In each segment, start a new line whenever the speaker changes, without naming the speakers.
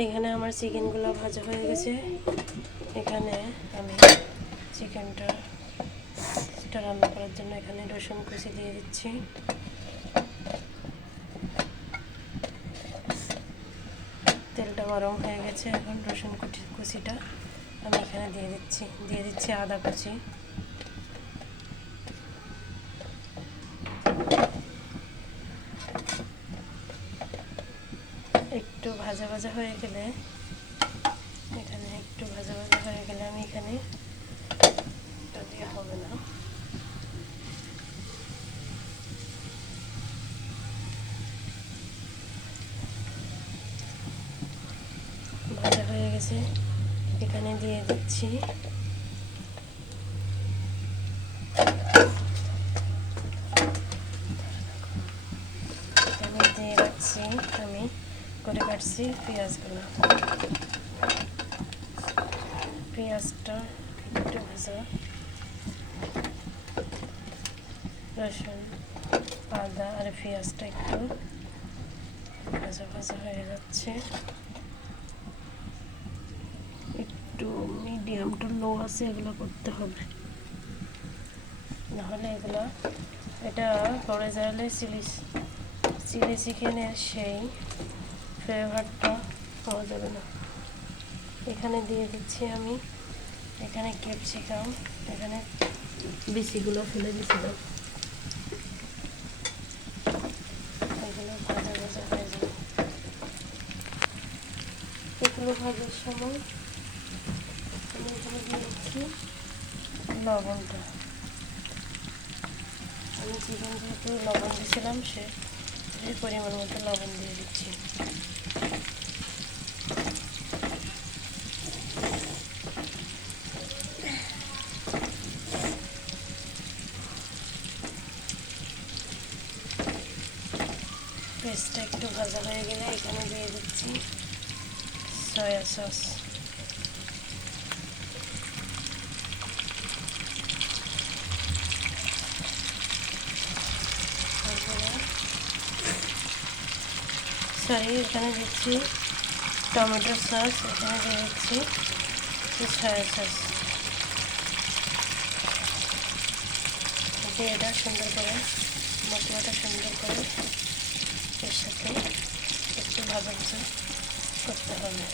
এখানে আমার চিকেনগুলো ভাজা হয়ে গেছে। এখানে আমি চিকেনটা টা রান্না করার জন্য এখানে রসুন কুচি দিয়ে দিচ্ছি। তেলটা গরম হয়ে গেছে, এখন রসুন কুচি, কুচিটা আমি এখানে দিয়ে দিচ্ছি দিয়ে দিচ্ছি আদা কুচি। একটু ভাজা ভাজা হয়ে গেলে, এখানে একটু ভাজা ভাজা হয়ে গেলে আমি এখানে দিয়ে হবে না। ভাজা হয়ে গেছে, এখানে দিয়ে দিচ্ছি এখানে দিয়ে রাখছি আমি করে কাটছি, পেঁয়াজগুলো। পেঁয়াজটা একটু ভাজা রসুন, আদা আর পেঁয়াজটা একটু ভাজা ভাজা হয়ে যাচ্ছে। একটু মিডিয়াম টু লো আছে, এগুলো করতে হবে। নাহলে এগুলো, এটা পরে যাইলে চিলি চিলি চিকেনের সেই ফ্লেভারটা পাওয়া যাবে না। এখানে দিয়ে দিচ্ছি আমি এখানে ক্যাপসিকাম, এখানে বিচিগুলো ফেলে দিয়েছিলাম এগুলো ভাজা ভাজা হয়ে যাবে। এগুলো ভাজার সময় আমি এখানে দিয়ে দিচ্ছি লবণটা। আমি চিকেন যেহেতু লবণ দিয়েছিলাম সে পরিমাণ মতো লবণ দিয়ে দিচ্ছি। পেস্টটা একটু ভাজা হয়ে গেলে এখানে দিয়ে দিচ্ছি সয়া সস। সরি, এখানে দিচ্ছি টমেটো সস, এখানে দিয়ে দিচ্ছি সয়া সস। এটা সুন্দর করে মশলাটা সুন্দর করে সাথে একটু ভাজা করতে হবে।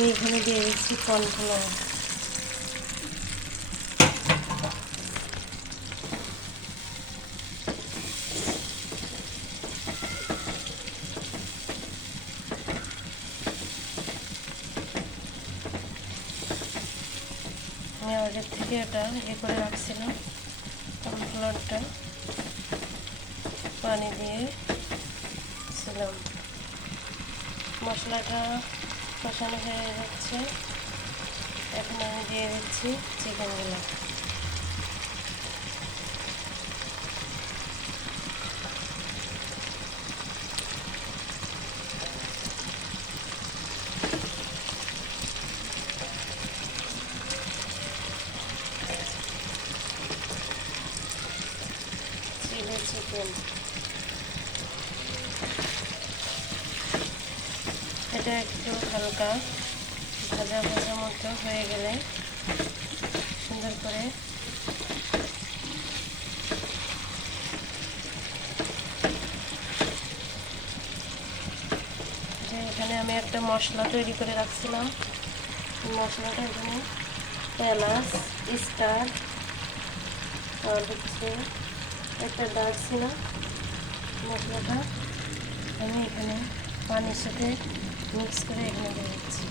আমি এখানে দিয়ে দিচ্ছি কর্নফ্লাওয়ার আমি আগের থেকে এটা এ করে রাখছিলাম, কর্নফ্লাওয়ারটা। পানি দিয়ে ছিলাম মশলাটা কষানো হয়ে যাচ্ছে এখন আমি দিয়ে দিচ্ছি চিকেনগুলো চিলি চিকেন এটা একটু হালকা ভাজা ভাজা মতো হয়ে গেলে সুন্দর করে যে এখানে আমি একটা মশলা তৈরি করে রাখছিলাম। মশলাটা এখানে এলাচ স্টার আর হচ্ছে একটা দারচিনা মশলাটা আমি এখানে পানির সাথে মিক্স করে এখানে দিয়ে দিচ্ছি।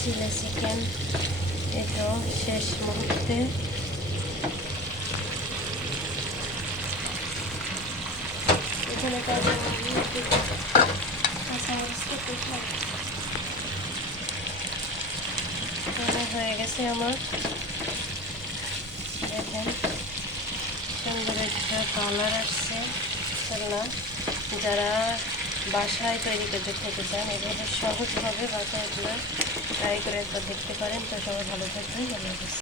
চিলি চিকেন এটা শেষ মুহূর্তে। এখানে কাঁচামরিচ কেটে দিলাম। এখানে হয়ে গেছে আমার। দেখেন, সুন্দর একটা কালার আসছে। ইনশাল্লাহ যারা বাসায় তৈরি করতে খেতে চান, এভাবে সহজভাবে বাসায় এগুলো ট্রাই করে একবার দেখতে পারেন। তো সবাই ভালো থাকবেন ভালো